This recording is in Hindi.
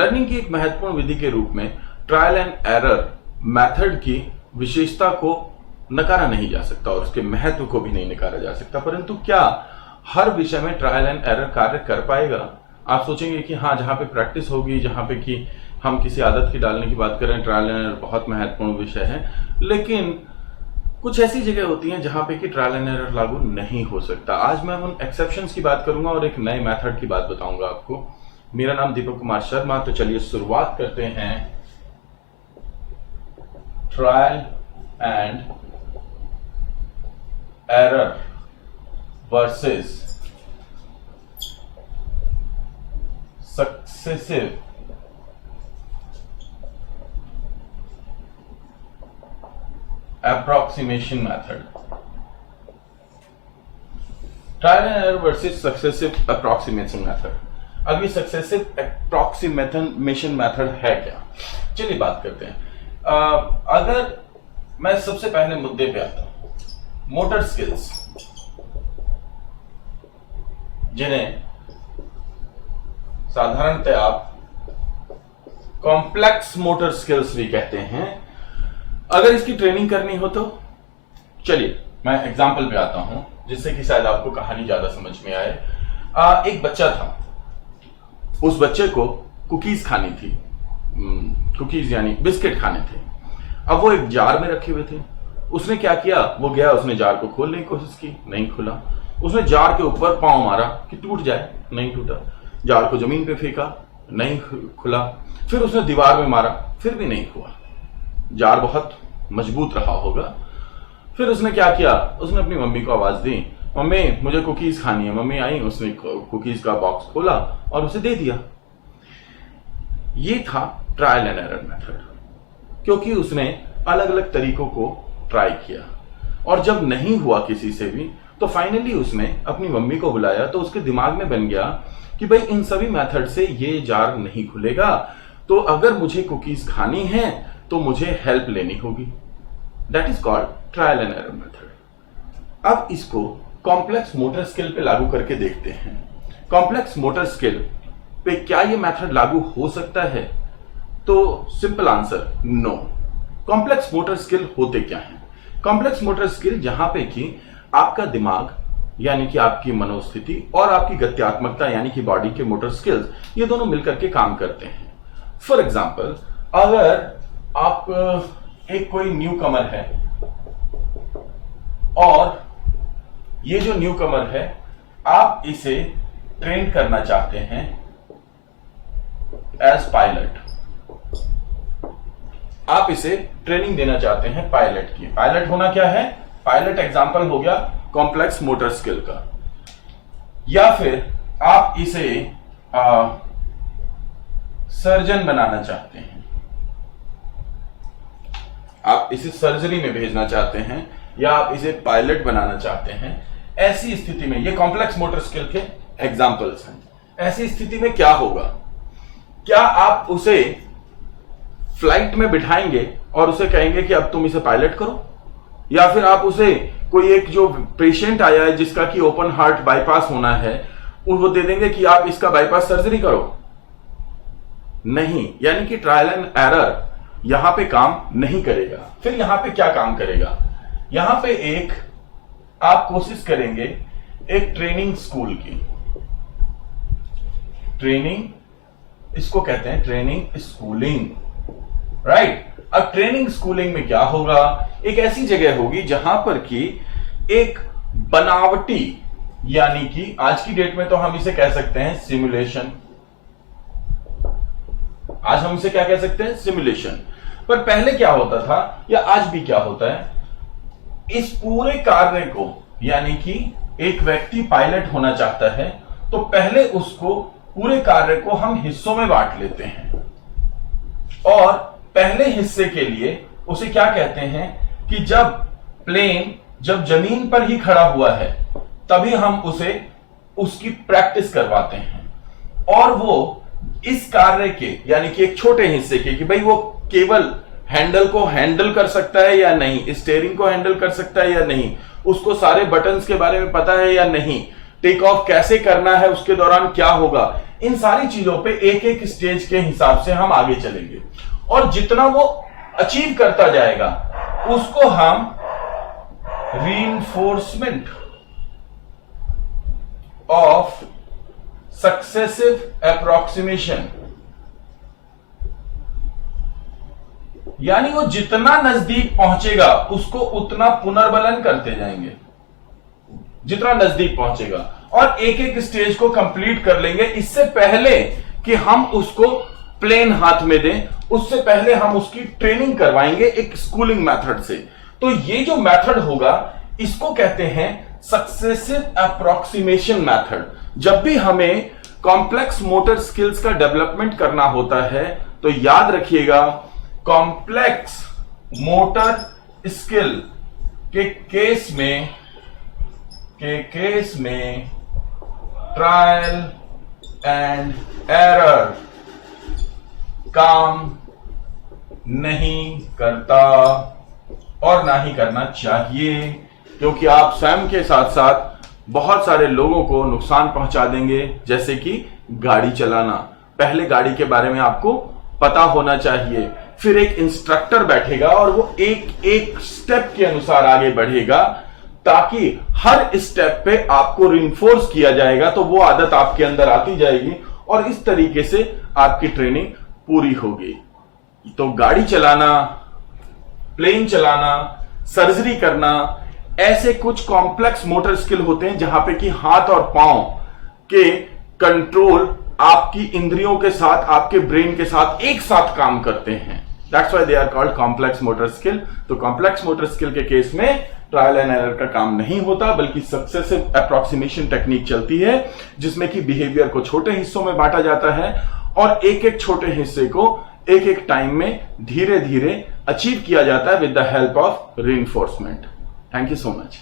लर्निंग की एक महत्वपूर्ण विधि के रूप में ट्रायल एंड एरर मेथड की विशेषता को नकारा नहीं जा सकता और उसके महत्व को भी नहीं नकारा जा सकता। परंतु क्या हर विषय में ट्रायल एंड एरर कार्य कर पाएगा? आप सोचेंगे कि हाँ, जहां पे प्रैक्टिस होगी, जहां पे कि हम किसी आदत की डालने की बात करें, ट्रायल एंड एरर बहुत महत्वपूर्ण विषय है। लेकिन कुछ ऐसी जगह होती हैं जहां पे कि ट्रायल एंड एरर लागू नहीं हो सकता। आज मैं उन एक्सेप्शंस की बात करूंगा और एक नए मेथड की बात बताऊंगा आपको। मेरा नाम दीपक कुमार शर्मा। तो चलिए शुरुआत करते हैं trial and error versus successive approximation method। Trial and error versus successive approximation method. अब ये सक्सेसिव अप्रोक्सीमेशन मेथड है क्या? चलिए बात करते हैं। अगर मैं सबसे पहले मुद्दे पे आता हूं, मोटर स्किल्स, जिन्हें साधारणतः आप कॉम्प्लेक्स मोटर स्किल्स भी कहते हैं, अगर इसकी ट्रेनिंग करनी हो तो चलिए मैं एग्जांपल पे आता हूं जिससे कि शायद आपको कहानी ज्यादा समझ में आए। एक बच्चा था, उस बच्चे को कुकीज खानी थी, कुकीज यानी बिस्किट खाने थे। अब वो एक जार में रखे हुए थे। उसने क्या किया, वो गया, उसने जार को खोलने की कोशिश की, नहीं खुला। उसने जार के ऊपर पांव मारा कि टूट जाए, नहीं टूटा। जार को जमीन पे फेंका, नहीं खुला। फिर उसने दीवार में मारा, फिर भी नहीं हुआ। जार बहुत मजबूत रहा होगा। फिर उसने क्या किया, उसने अपनी मम्मी को आवाज दी, मम्मी मुझे कुकीज खानी है। मम्मी आई, उसने कुकीज का बॉक्स खोला और उसे दे दिया। ये था ट्रायल एंड एरर मेथड, क्योंकि उसने अलग अलग तरीकों को ट्राई किया और जब नहीं हुआ किसी से भी, तो फाइनली उसने अपनी मम्मी को बुलाया। तो उसके दिमाग में बन गया कि भाई इन सभी मेथड से ये जार नहीं खुलेगा, तो अगर मुझे कुकीज खानी है तो मुझे हेल्प लेनी होगी। That is called trial and error method. अब इसको कॉम्प्लेक्स मोटर स्किल पे लागू करके देखते हैं। कॉम्प्लेक्स मोटर स्किल पे क्या ये मेथड लागू हो सकता है? तो simple answer, no. Complex motor skill होते क्या हैं? कॉम्प्लेक्स मोटर स्किल जहां पे कि आपका दिमाग यानी कि आपकी मनोस्थिति और आपकी गत्यात्मकता यानी कि बॉडी के मोटर स्किल्स, ये दोनों मिलकर के काम करते हैं। फॉर एग्जाम्पल, अगर आप एक कोई न्यू कमर है और ये जो न्यू कमर है आप इसे ट्रेन करना चाहते हैं एज पायलट, आप इसे ट्रेनिंग देना चाहते हैं पायलट की। पायलट होना क्या है? पायलट एग्जांपल हो गया कॉम्प्लेक्स मोटर स्किल का। या फिर आप इसे सर्जन बनाना चाहते हैं, आप इसे सर्जरी में भेजना चाहते हैं या आप इसे पायलट बनाना चाहते हैं। ऐसी स्थिति में ये कॉम्प्लेक्स मोटर स्किल के एग्जांपल्स हैं। ऐसी स्थिति में क्या होगा? क्या आप उसे फ्लाइट में बिठाएंगे और उसे कहेंगे कि अब तुम इसे पायलट करो, या फिर आप उसे कोई एक जो पेशेंट आया है जिसका कि ओपन हार्ट बाईपास होना है, वो दे देंगे कि आप इसका बाईपास सर्जरी करो? नहीं। यानी कि ट्रायल एंड एरर यहां पे काम नहीं करेगा। फिर यहां पे क्या काम करेगा? यहां पे एक आप कोशिश करेंगे एक ट्रेनिंग स्कूल की। ट्रेनिंग, इसको कहते हैं ट्रेनिंग स्कूलिंग, राइट। अब ट्रेनिंग स्कूलिंग में क्या होगा? एक ऐसी जगह होगी जहां पर कि एक बनावटी, यानी कि आज की डेट में तो हम इसे कह सकते हैं सिमुलेशन। आज हम इसे क्या कह सकते हैं? सिमुलेशन। पर पहले क्या होता था या आज भी क्या होता है, इस पूरे कार्य को, यानी कि एक व्यक्ति पायलट होना चाहता है तो पहले उसको पूरे कार्य को हम हिस्सों में बांट लेते हैं और पहले हिस्से के लिए उसे क्या कहते हैं कि जब प्लेन जब जमीन पर ही खड़ा हुआ है तभी हम उसे उसकी प्रैक्टिस करवाते हैं और वो इस कार्य के, यानी कि एक छोटे हिस्से के, कि भाई वो केवल हैंडल को हैंडल कर सकता है या नहीं, स्टीयरिंग को हैंडल कर सकता है या नहीं, उसको सारे बटन्स के बारे में पता है या नहीं, टेक ऑफ कैसे करना है, उसके दौरान क्या होगा, इन सारी चीजों पे एक एक स्टेज के हिसाब से हम आगे चलेंगे, और जितना वो अचीव करता जाएगा उसको हम रीइंफोर्समेंट ऑफ सक्सेसिव अप्रोक्सीमेशन, यानी वो जितना नजदीक पहुंचेगा उसको उतना पुनर्बलन करते जाएंगे, जितना नजदीक पहुंचेगा, और एक एक स्टेज को कंप्लीट कर लेंगे। इससे पहले कि हम उसको प्लेन हाथ में दें, उससे पहले हम उसकी ट्रेनिंग करवाएंगे एक स्कूलिंग मेथड से। तो ये जो मेथड होगा इसको कहते हैं सक्सेसिव अप्रोक्सीमेशन मेथड। जब भी हमें कॉम्प्लेक्स मोटर स्किल्स का डेवलपमेंट करना होता है तो याद रखिएगा, कॉम्प्लेक्स मोटर स्किल के केस में ट्रायल एंड एरर काम नहीं करता और ना ही करना चाहिए, क्योंकि आप स्वयं के साथ साथ बहुत सारे लोगों को नुकसान पहुंचा देंगे। जैसे कि गाड़ी चलाना, पहले गाड़ी के बारे में आपको पता होना चाहिए, फिर एक इंस्ट्रक्टर बैठेगा और वो एक एक स्टेप के अनुसार आगे बढ़ेगा, ताकि हर स्टेप पे आपको रिइंफोर्स किया जाएगा, तो वो आदत आपके अंदर आती जाएगी और इस तरीके से आपकी ट्रेनिंग पूरी होगी। तो गाड़ी चलाना, प्लेन चलाना, सर्जरी करना, ऐसे कुछ कॉम्प्लेक्स मोटर स्किल होते हैं जहां पे कि हाथ और पांव के कंट्रोल आपकी इंद्रियों के साथ, आपके ब्रेन के साथ एक साथ काम करते हैं। That's why they are called complex motor skill. तो कॉम्प्लेक्स मोटर स्किल के केस में ट्रायल एंड एरर का काम नहीं होता, बल्कि सक्सेसिव अप्रोक्सीमेशन टेक्निक चलती है, जिसमें कि बिहेवियर को छोटे हिस्सों में बांटा जाता है और एक एक छोटे हिस्से को एक एक टाइम में धीरे धीरे अचीव किया जाता है with the help of reinforcement. Thank you so much.